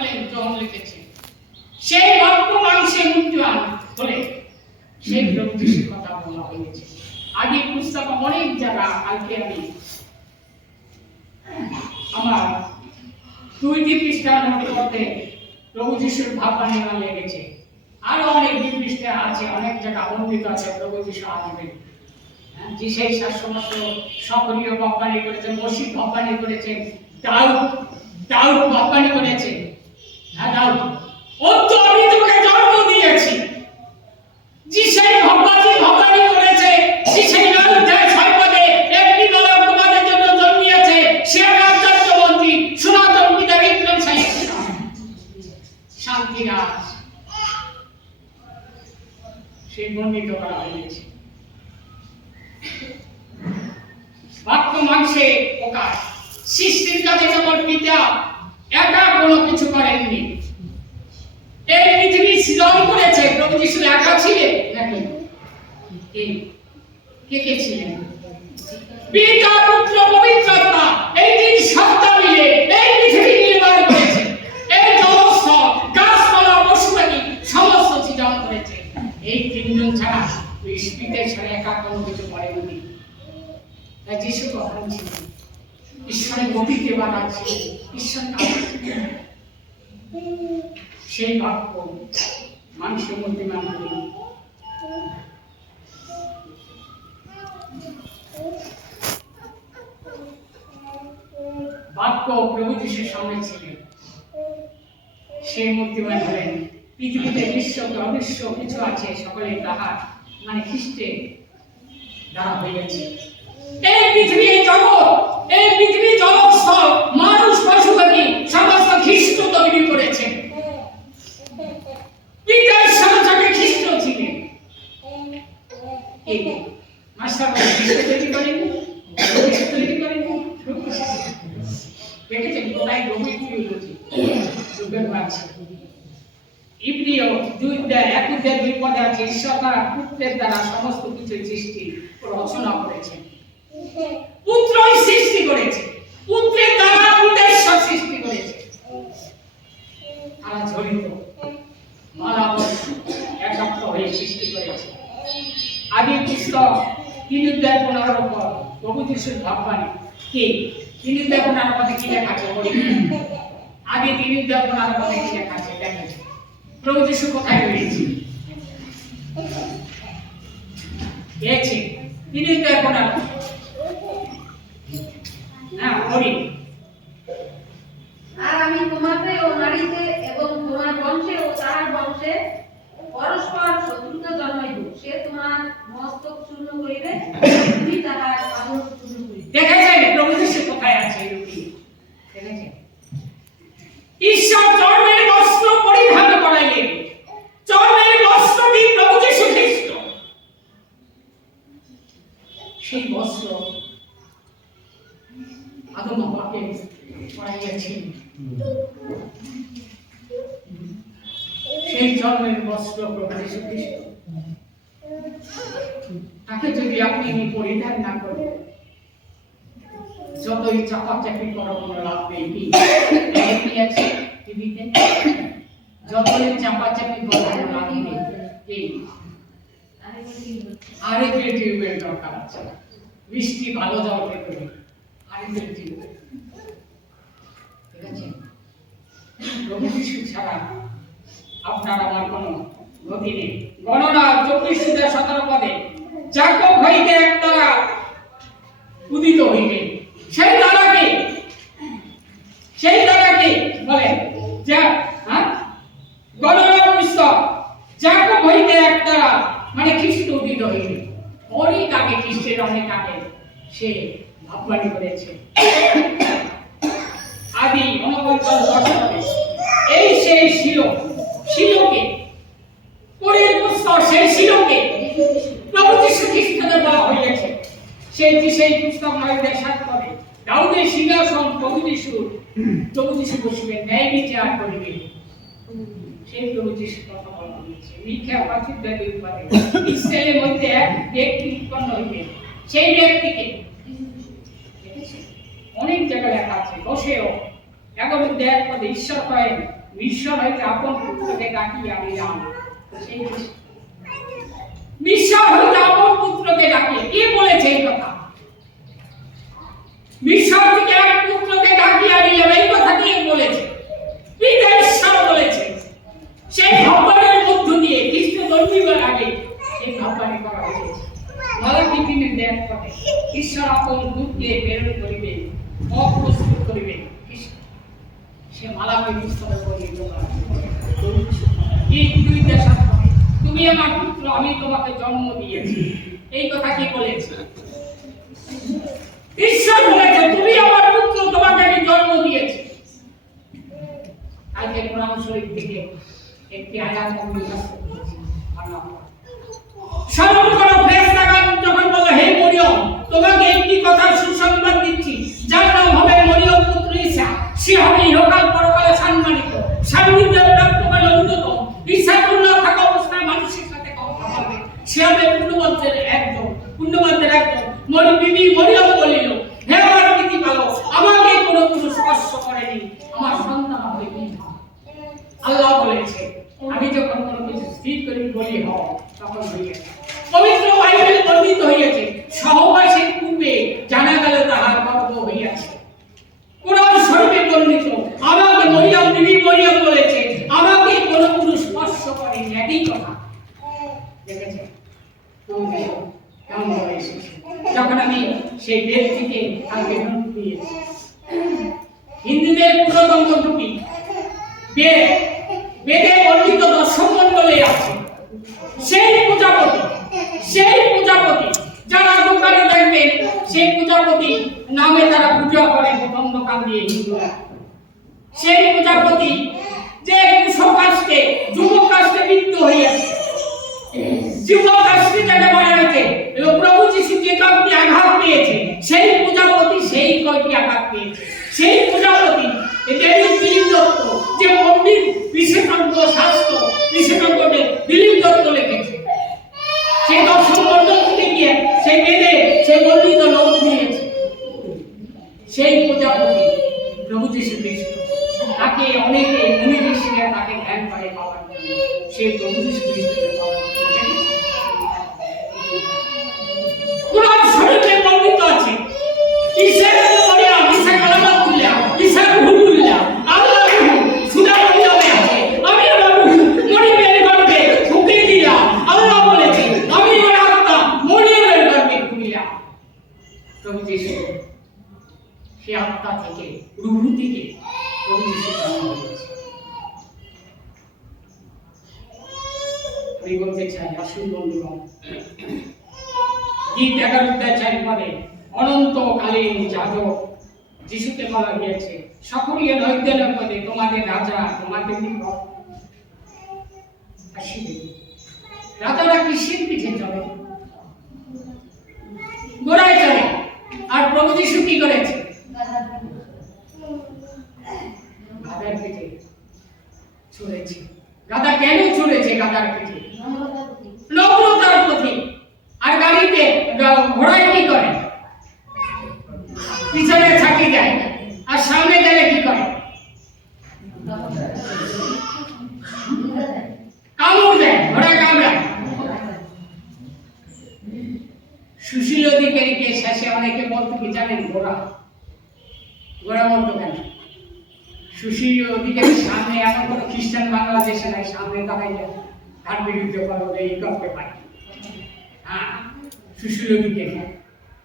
হলেন যখন লিখেছে সেই রক্ত মাংসে মূর্তিমান বলে সেই প্রভু যিশুর কথা বলা হয়েছে। আগে পুস্তক অনেক জায়গা কালকে আমি আমার 2টি পৃষ্ঠার মধ্যে প্রভু যিশুর ভাববাণী লেগেছে। আরো অনেক পৃষ্ঠা আছে, অনেক জায়গা বর্ণিত আছে প্রভু যিশু আসবেন। সেই সমস্ত সকলীয় ভাববাণী করেছেন, মসিহ ভাববাণী করেছেন, দাউদ ভাববাণী করেছেন। হ্যাঁ, দাউদ ও তো আমি তোমাকে জন্ম দিয়েছি, যে সেই ভাববাণী করেছে, যে সেই অধ্যায় 6 পদে একটি বালক তোমাদের জন্য জন্মিয়েছে, সে আচার্যমন্ত্রী সনাতন পিতা বিক্রম শান্তিরাজ, সেই বর্ণিত করা হয়েছে। বাক্য মাংসে প্রকাশ, সৃষ্টির কাজে যেমন পিতা একা কোনো কিছু করেননি, এই পৃথিবী সৃজন করেছে প্রভু যিশু একা ছিলেন নাকি? কে ছিলেন? পিতা পুত্র পবিত্র আত্মা, এই তিন সত্তা মিলে এই পৃথিবী নির্মাণ করেছে। এই জলস্থল, গাছপালা, পশু পাখি সমস্ত সৃজন করেছে। এই তিনজন ছাড়া পিতা ছাড়া একা কোনো কিছু করেননি। তাই যিশু কখন ছিলেন? ঈশ্বরের গতিতে বানাচ্ছে, ঈশ্বর সেই বাক্য মানুষের মধ্যে মানবে। বাক্য প্রভু যিশুর সামনে ছিলেন, সেই মূর্তিমান হলেন। পৃথিবীতে বিশ্ব অদৃশ্য কিছু আছে, সকলে তাহার মানে খ্রিস্টের দ্বারা হয়েছে। এই পৃথিবী, এই জগৎ, এই পৃথিবী জলস্থল, মানুষ, পশু পাখি সমস্ত খ্রিস্ট তৈরি করেছে। পিতার সাথে খ্রিস্ট ছিলেন। এই মাস্টার খ্রিস্ট তৈরি করেনি, তৈরি করেনি। দেখেছেন কোথায় গভীর থিওলজি যুগের আছে। ইব্রিয় 2:1-2 পদে আছে, ঈশ্বর তার পুত্রের দ্বারা সমস্ত কিছু সৃষ্টি রচনা করেছেন। পুত্রই সৃষ্টি করেছে, পুত্রের দ্বারা পিতা সৃষ্টি করেছে। তারা ঝরিত মালাবত একাত্ম হয়ে সৃষ্টি করেছে। আদি পুস্তক 3:15 পদ প্রভু যিশুর ভাববাণী কে 3:15 পদে কি লেখা আছে? আগে 3:15 পদে কি লেখা আছে দেখেন। প্রভু যিশু কোথায় রয়েছে? এসে 3:15 হ্যাঁ পড়ি। আর আমি তোমাকে ও নারীতে এবং তোমার বংশে ও তাহার বংশে পরস্পর শত্রুতা জন্মাইব। সে তোমার মস্তক চূর্ণ করিবে, তুমি তাহার পাদক চূর্ণ করিবে। দেখেছেন প্রভু যিশু কোথায় আছে? দেখেছেন ঈশ্বর চর্মের বস্ত্র পরিধান করাইলেন। চর্মের বস্ত্রটি প্রভু যিশু খ্রিস্ট। সেই বস্ত্র আদম হাওয়াকে পরাইয়াছেন। সেই চর্মের বস্ত্র প্রভু যিশু খ্রিস্ট। তাকে যদি আপনি পরিধান না করেন, যতই চাপাচাপি করা কোনো লাভ নেই। কি আছে টিভিতে? যতই চাপাচাপি করা কোনো লাভ নেই। আরেকটি টিউবের দরকার আছে। বৃষ্টি ভালো জল পেতে আরেকটি টিউবের, ঠিক আছে? প্রভু যিশু ছাড়া আপনার আমার কোনো গতি নেই। গণনা 24:17 পদে যাকব হইতে এক তারা উদিত হইবে। সেই তারাকে বলে যা গণনা পুস্তক যাকব হইতে এক তারা মানে খ্রিস্ট উদিত হইবে। অনেক আগে, খ্রিস্টের অনেক আগে সে ভাববাণী করেছে। আদি 49:10 এই সেই শিলোকে পরের পুস্তক, সেই শিলোকে প্রভু যিশু খ্রিস্টের দেওয়া হয়েছে। সেই পুস্তক 9:7 পদে দাউদের সিংহাসন প্রভু যিশু বসিবেন, ন্যায় বিচার করিবেন। সেই প্রভু যিশুর কথা বলা হয়েছে। মিথ্যা অবাচিত পদে ইসরায়েলের মধ্যে এক ব্যক্তি উৎপন্ন হইবে, সেই ব্যক্তিকে অনেক জায়গায় লেখা আছে। বসেও এখন দেখ পদে ঈশ্বর কয় ঈশ্বর হইতে আপন পুত্রকে ডাকিয়ে আনিলাম। সেই ঈশ্বর হইতে আপন পুত্রকে ডাকিয়ে কে বলেছে এই কথা? ঈশ্বর থেকে এক পুত্রকে ডাকিয়ে আনিলাম, এই কথা কে বলেছে? পিতা ঈশ্বর বলেছে। সেই ভাবনার মধ্য দিয়ে খ্রিস্ট জন্মিবার আগে সেই ভাবনা করা হয়েছে। মালাকি 3 দেখ পদে ঈশ্বর আপন দূতকে প্রেরণ করিবে, অপ্রস্তুত করিবে। সে মালাকি পুস্তকে বলিয়ে এই 2 তুমি আমার পুত্র, আমি তোমাকে জন্ম দিয়েছি। এই কথা কি বলেছে? ঈশ্বর বলেছে তুমি আমার পুত্র, তোমাকে আমি জন্ম দিয়েছি। আজকে কোরআন শরীফ থেকে একটি আয়াত আমি মুখস্থ করেছি। স্মরণ করো ফেরেশতাগণ যখন বলল, হে মরিয়ম, তোমাকে একটি কথার সুসংবাদ দিচ্ছি, যার নাম হবে মরিয়ম পুত্র ঈসা। সে হবে ইহকাল পরকালে সম্মানিত, সান্নিধ্যের প্রাপ্তকালে উন্নত। ঈসা পূর্ণ থাকা অবস্থায় মানুষের সাথে কথা বলবে। সে হবে পূর্ণবদ্ধের একজন। বিবি মরিয়ম বলিল, হে আমার প্রতিপালক, আমাকে কোনো পুরুষ স্পর্শ করেনি, আমার সন্তান হবে কি? আল্লাহ বলেছে আমি যখন কোনো কিছু স্থির করি বলি হও, তখন হইয়াছে। পবিত্র বাইবেলে বর্ণিত হইয়াছে সহবাসের পূর্বে জানা গেল তাহার গর্ভ হইয়াছে। কোরআন শরীফে বর্ণিত আমাকে মরিয়ম, বিবি মরিয়ম বলেছে আমাকে কোনো পুরুষ স্পর্শ করেনি, একই কথা। দেখেছেন কেমন হয়েছে? যখন আমি সেই বেদ থেকে কালকে দিয়েছি, হিন্দুদের পুরোদম গ্রন্থটি বেদে বর্ণিত দশম মণ্ডলে আছে। সেই পূজাপতি যারা দোকানে দেখবেন, সেই পূজাপতি নামে তারা পূজা করে প্রথম দোকান দিয়ে হিন্দুরা। সেই পূজাপতি যে কুসংস্কারকে যুবকাষ্টে লিপ্ত হইয়াছে, যুবকাষ্টে যাকে বলা হয়েছে এবং প্রভু যিশু যে কয়টি আঘাত পেয়েছে, সেই পূজাপতি সেই কয়টি আঘাত পেয়েছে। সেই পূজাপতি দিলীপ দত্ত, যে পণ্ডিত বিশেষজ্ঞ শাস্ত্র বিশেষজ্ঞদের দিলীপ দত্ত লিখেছে, সেই দর্শন মন্ডল থেকে গিয়ে সেই বেদে সেই বর্ণিত লোক নিয়েছে। সেই পূজাপতি প্রভু যিশু খ্রিস্ট, তাকে অনেকে মুনি ঋষিরা তাকে ধ্যান করে পাওয়ার জন্য সেই প্রভু যিশু খ্রিস্টকে পাওয়ার জন্য। কোরআন শরীফে বর্ণিত আছে ঈসা মরিয়ম, ঈসা কালামুল্লাহ, ঈসা রূহুল্লাহ, আল্লাহ সুরা মরিয়মে আছে আমি আমার মরিয়মের গর্ভে ফুঁকে দিলাম। আল্লাহ বলেছে আমি আমার আত্মা মরিয়মের গর্ভে ফুঁকিলাম। প্রভু যিশু সেই আত্মা থেকে, রূহ থেকে প্রভু যিশু জন্ম হয়েছে। আমি বলতে চাই, আসুন বন্ধুগণ, গীত 11 পদে অনন্তকালীন যাজক যিশুকে বলা গিয়েছে, সকলীয় নৈদ্যের পদে তোমাদের রাজা তোমাদের নিকট আসিবে। রাজারা কিসের পিঠে চলে? ঘোড়ায় চড়ে। আর প্রভু যিশু কি করেছে? গাধার পিঠে চড়েছে। গাধা কেন চড়েছে? গাধার পিঠে নম্রতার প্রতীক। আর গাড়িতে ঘোড়ায় কি করে? পিছনে থাকি যায়, আর সামনে গেলে কি করে? কামড় দেয়, ঘোড়া কামড়ায়। সুশীল অধিকারীকে শেষে অনেকে বলতে কি জানেন? ঘোড়া বলতো কেন? সুশীল অধিকারীর সামনে এমন কোনো খ্রিস্টান বাংলাদেশে নাই, সামনে দাঁড়াইলে তার বিরুদ্ধে করবে এই করতে পারে। হ্যাঁ, সুশীল অধিকারী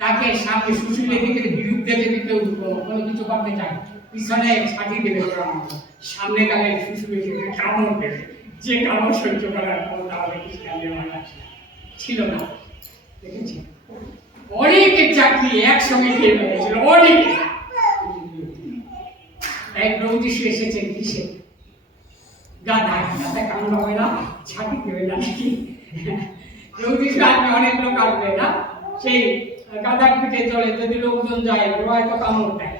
তাকে সামনে সুশীল অধিকারীর বিরুদ্ধে যদি কেউ কোনো কিছু করতে চায়, পিছনে ছাড়িয়ে দেবে ঘোড়ার মতো, সামনে গেলে সুশীল অধিকারী কামড় দেবে। যে কামড় সহ্য করার ক্ষমতা হবে খ্রিস্টানদের মানুষ ছিল না। দেখেছি অনেকের চাকরি একসঙ্গে খেয়ে ফেলেছিল, অনেকে। এক প্রভু যিশু এসেছেন কিসে? গাধায়। গাধায় কামড় হবে না, ছাতি দেবে না নাকি? প্রভু যিশু আসবে, অনেক লোক আসবে না, সেই গাধার পিঠে চলে। যদি লোকজন যায়, ঘোড়ায় তো কামড় দেয়।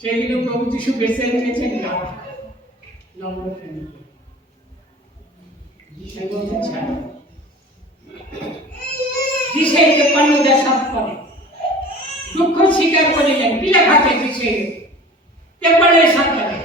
সেই দিন প্রভু যিশু বেছে নিয়েছেন গাধা। নম্র প্রেমিক বলতে চাই, যিশে পান্ডুদের সাথ করে দুঃখ স্বীকার করিলেন। কি লেখা আছে? যিশে তেপানের সাথ করে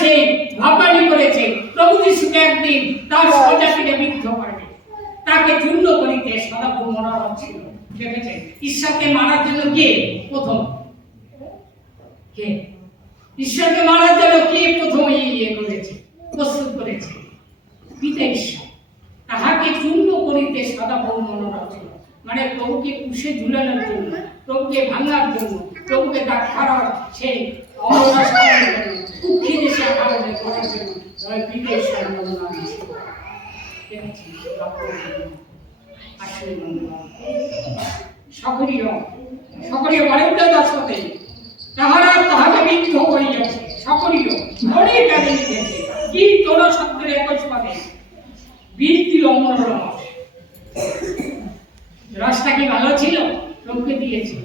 সেই ভাবানি করেছে প্রভু যিশুকে একদিন তার স্বজাতিকে বিদ্ধ করবে, তাকে চূর্ণ করিতে সদাপ্রভু মনোরথ ছিল। দেখেছেন ঈশ্বরকে মারার জন্য কে প্রথম, কে ঈশ্বরকে মারার জন্য কে প্রথম করেছে, প্রস্তুত করেছে? পিতা ঈশ্বর। তাহাকে চূর্ণ করিতে সদাপ্রভু মনোরথ ছিল, মানে প্রভুকে কুশে ঝুলানোর জন্য, প্রভুকে ভাঙার জন্য, প্রভুকে দাঁড়ার সেই সকলীয় বাণিজ্য দাসতে তাহারা তাহাকে বিদ্ধ করিয়াছে, সকলীয় অনেক কাজে লিখেছে কি তোর শব্দের 21 পদে বীরটি অমরণ। রাস্তা কি ভালো ছিল? প্রভুকে দিয়েছে।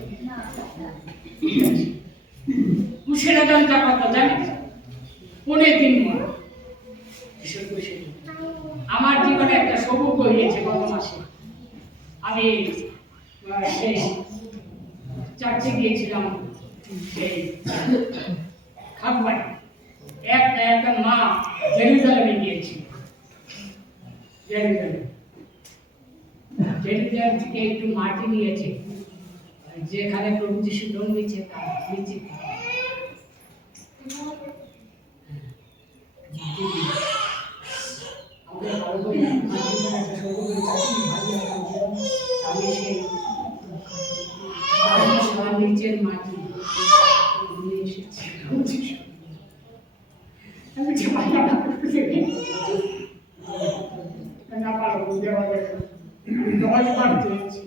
কুশের দামটা কত জানেন? 3.5 মণ। আমার জীবনে একটা সৌভাগ্য হয়েছে গত মাসে। আমি সেই চার্চে গিয়েছিলাম, সেই খাগবাড়ি একটা মা জেরুজালেমে গিয়েছিল। জেরুজালেম থেকে একটু মাটি নিয়েছে, যেখানে প্রভু যিশু জন্মেছে তার নিচে নিচের মাটি নিয়ে এসেছি। না পারবো দেওয়া যাবে 10 বার চেয়েছি,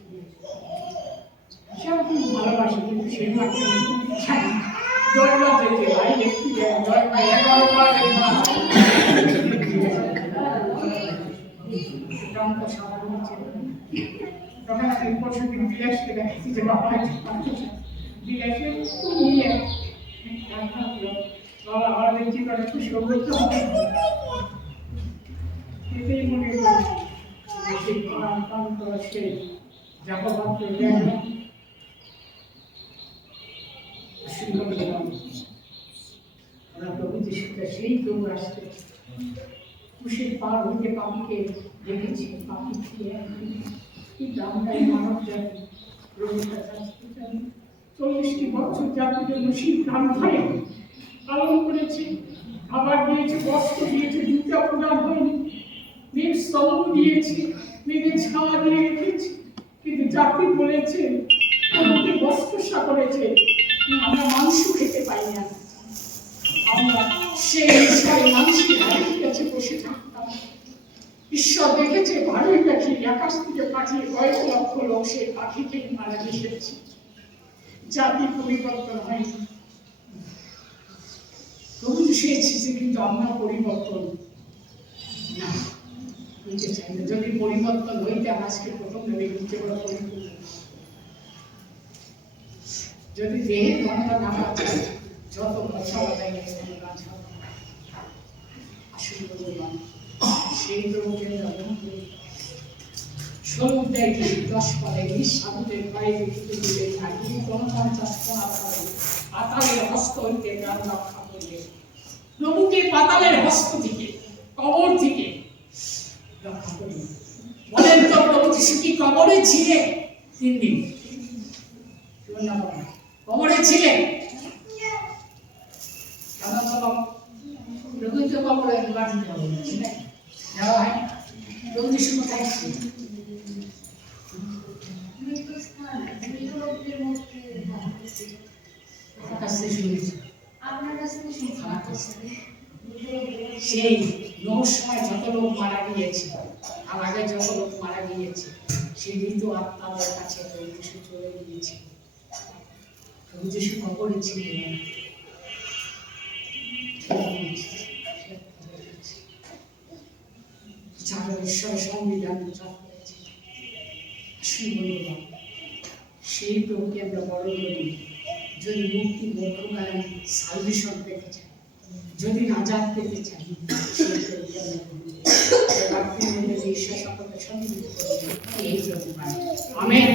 খুব ভালোবাসি, কিন্তু সেই মাটি 10 বার চেয়েছি ভাই, একটু 11 বার সাধারণ ছিল। তখন আমি পরশুদিন বিলাসকে দেখেছি যে বাবা বিলাসে নিয়ে বাবা আমার দেখছি করে খুশি হবে, এটাই মনে করেছি সেই প্রাণ করা সেই জাপভাব প্রভু যিশুকে সেই প্রভু আসতে কুশের পার হইতে পাখিকে দেখেছি, পাখি খেয়ে কি দামদাই মানব জাতি প্রভুর কাছে আসতে চান। 40টি বছর জাতির জন্য শীতকাল ধরে পালন করেছে, খাবার দিয়েছে, বস্ত্র দিয়েছে, জুতা প্রদান হয়নি, মেয়ের স্তম্ভ দিয়েছে, মেয়েদের ছাওয়া দিয়ে রেখেছে, কিন্তু জাতি বলেছে, প্রভুকে বস্ত্রসা করেছে, আমরা মাংস খেতে পাই না। আমরা সেই ঈশ্বরের মানুষের হাতের কাছে বসে থাকতাম। ঈশ্বর দেখেছে ভালোই পাখি আকাশ থেকে পাঠিয়ে কয়েক লক্ষ লোক সেই পাখিকে মারা এসেছে, জাতি পরিবর্তন হয়নি। প্রভু যিশু এসেছে, কিন্তু আমরা পরিবর্তন না হইতে চাই না। যদি পরিবর্তন হইতে আজকে প্রথম ভেবে নিতে বড় পরিবর্তন, যদি দেহের ধনটা না বাঁচে, যত মশলা দেয় গাছ হবে। আসলে সেই প্রভুকে স্বরূপ দেয় 10 পদে নিঃস্বাদুদের পায়ে বিক্রি দিলে থাকি 49 পড়া করে পাতালের হস্ত হইতে প্রাণ রক্ষা করলে। প্রভুকে পাতালের হস্ত থেকে, কবর থেকে রক্ষা করলে। বলেন তো প্রভু যিশু কি কবরে ছিলেন 3 দিন? কবরে ছিলেন? প্রভু তো কবরে মাটিতে ছিলেন, যাওয়া হয়। প্রভু যিশু কোথায় ছিলেন? সেই সময় যত লোক মারা গিয়েছে, আর আগে যত লোক মারা গিয়েছে, সেই মৃত আত্মাদের কাছে প্রভু যিশু চলে গিয়েছে। প্রভু যিশু কবরে ছিলেন। ঈশ্বর সংবিধান সেই প্রভুকে আমরা বড় করি। যদি মুক্তি মধ্যকালীন সালভেশন পেতে চাই, যদি নাজাত পেতে চাই, সেই প্রভুকে আমরা ঈশ্বর সকলকে সম্মিলিত করি এই জন্য। আমেন।